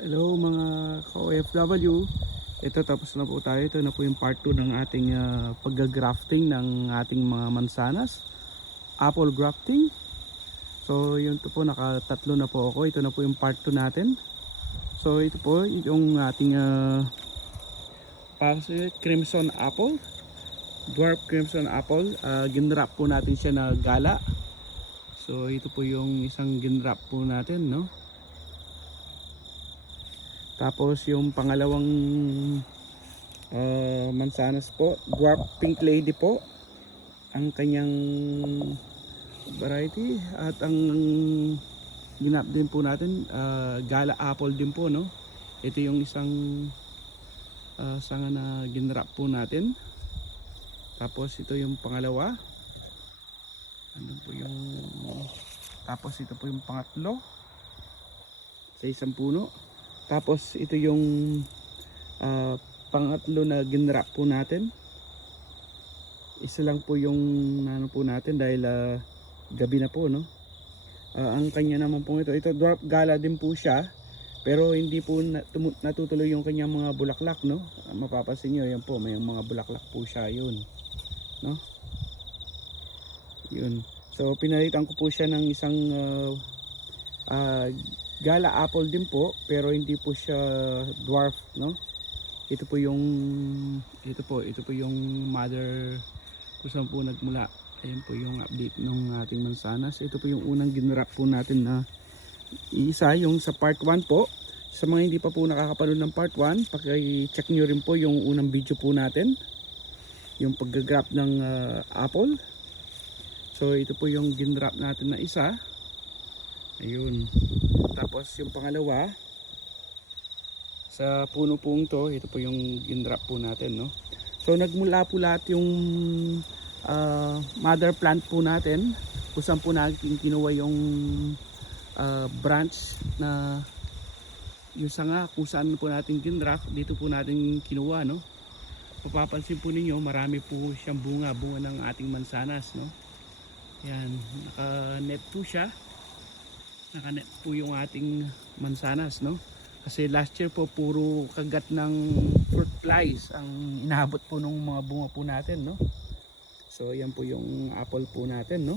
Hello mga ka-OFW. Ito tapos na po tayo. Ito na po yung part 2 ng ating pag-grafting ng ating mga mansanas. Apple grafting. So yun to po, nakatatlo na po ako. Ito na po yung part 2 natin. So ito po yung ating crimson apple. Dwarf crimson apple. Ginrap po natin siya na gala. So ito po yung isang ginrap po natin, no? Tapos yung pangalawang mansanas po, dwarf pink lady po ang kanyang variety. At ang ginap din po natin, gala apple din po, no? Ito yung isang sanga na ginrap po natin. Tapos ito yung pangalawa. Ano po yung tapos ito po yung pangatlo sa isang puno. Tapos ito yung pangatlo na ginrap po natin. Isa lang po yung ano po natin dahil gabi na po, no. Ang kanya naman po ito dwarf gala din po siya, pero hindi po natutuloy yung kanyang mga bulaklak, no. Mapapansin nyo, yan po, may mga bulaklak po siya, yun, no. Yun. So pinalitan ko po siya ng isang gala apple din po, pero hindi po siya dwarf, no. Ito po yung mother kung saan po nagmula. Ayan po yung update ng ating mansanas. Ito po yung unang ginrap po natin na isa, yung sa part 1 po. Sa mga hindi pa po nakakapanood ng part 1, paki-check nyo rin po yung unang video po natin, yung pag-grap ng apple. So ito po yung ginrap natin na isa. Ayun. Tapos yung pangalawa sa puno pong to, ito po yung ginrap po natin, no. So nagmula po lahat yung mother plant po natin, kung saan po natin kinuha yung branch na yung sanga, kung saan po natin ginrap, dito po natin kinuha, no. Papapansin po ninyo, marami po siyang bunga ng ating mansanas, no. Yan, naka-net po siya. Nakanet po yung ating mansanas, no. Kasi last year po puro kagat ng fruit flies ang inaabot po ng mga bunga po natin, no. So yan po yung apple po natin, no.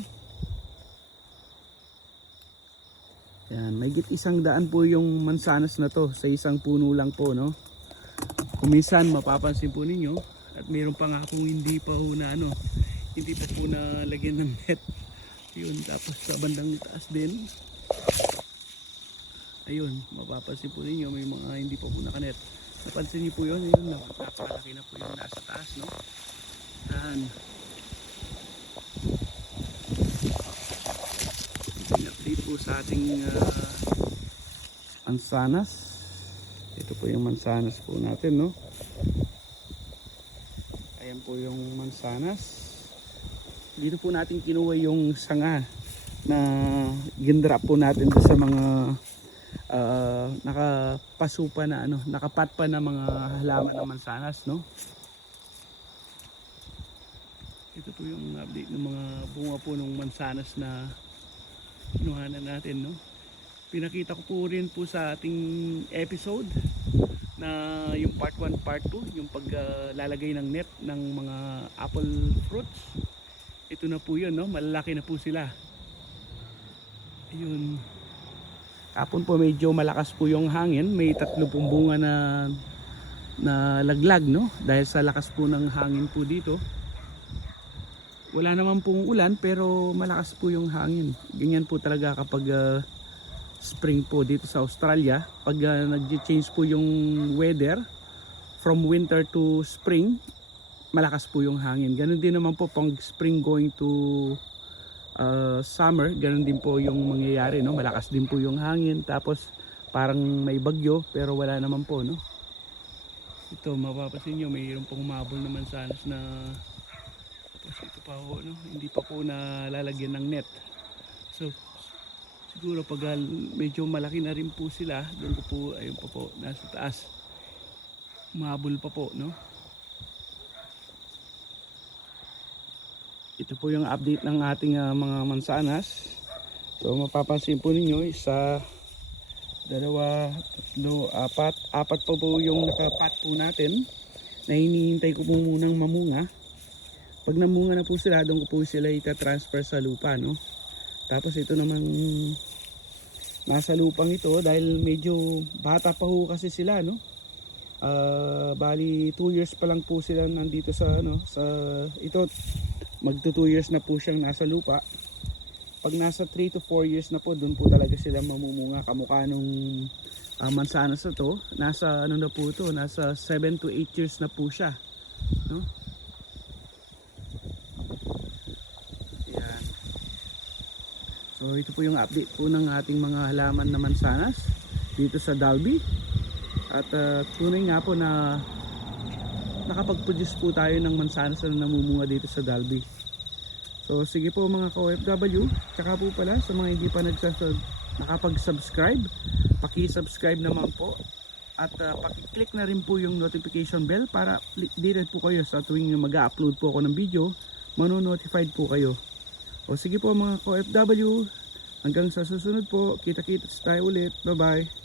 Yan, may git 100 po yung mansanas na to sa isang puno lang po, no. Kuminsan mapapansin po ninyo, at mayroon pa nga akong hindi pa po na hindi pa po na lagyan ng net. Yun, tapos sa bandang taas din, ayun, mapapansin po ninyo may mga hindi pa po nakanet. Napansin niyo po yun, napakalaki na po yung nasa taas, no. Yan. Update po sa ating mansanas. Ito po yung mansanas po natin, no. Ayan po yung mansanas. Dito po natin kinuha yung sanga na ginrap po natin sa mga nakapasupa na nakapat pa na mga halaman ng mansanas, no. Ito po yung update ng mga bunga po ng mansanas na kinuhanan natin, no. Pinakita ko po rin po sa ating episode na yung part 1, part 2, yung paglalagay ng net ng mga apple fruits. Ito na po yun, no. Malalaki na po sila. Ayun. Kapon po medyo malakas po yung hangin. May 3 pong bunga na laglag, no. Dahil sa lakas po ng hangin po dito. Wala naman pong ulan pero malakas po yung hangin. Ganyan po talaga kapag spring po dito sa Australia. Pag nag-change po yung weather from winter to spring, malakas po yung hangin. Ganun din naman po pang spring going to summer, ganun din po yung mangyayari, no. Malakas din po yung hangin, tapos parang may bagyo pero wala naman po, no. Ito mapapansin nyo, mayroon pong umabol na mansanas na tapos ito pa po, no, hindi pa po nalalagyan ng net. So siguro pag medyo malaki na rin po sila, doon ko po, ayun pa po, nasa taas umabol pa po, no. Ito po yung update ng ating mga mansanas. So mapapansin po ninyo, dalawa, tatlo, apat. Apat pa po yung nakapat po natin na hinihintay ko po munang mamunga. Pag namunga na po sila, doon ko po sila ita-transfer sa lupa, no? Tapos ito namang nasa lupang ito, dahil medyo bata pa ho kasi sila, no? Bali 2 years pa lang po sila nandito sa ito, magto 2 years na po siyang nasa lupa. Pag nasa 3 to 4 years na po, doon po talaga sila mamumunga, kamukha nung mansanas na to. Nasa ano na po ito, nasa 7 to 8 years na po siya, no? Yan. So ito po yung update po ng ating mga halaman na mansanas dito sa Dalby. At tunay nga po na nakapag-produce po tayo ng mansanas na namumunga dito sa Dalby. So sige po mga ka-OFW, tsaka po pala sa mga hindi pa nakapag-subscribe, paki-subscribe naman po. At paki-click na rin po yung notification bell para updated po kayo sa tuwing mag-upload po ako ng video, mano-notified po kayo. O sige po mga ka-OFW, hanggang sa susunod po, kita-kits tayo ulit. Bye bye.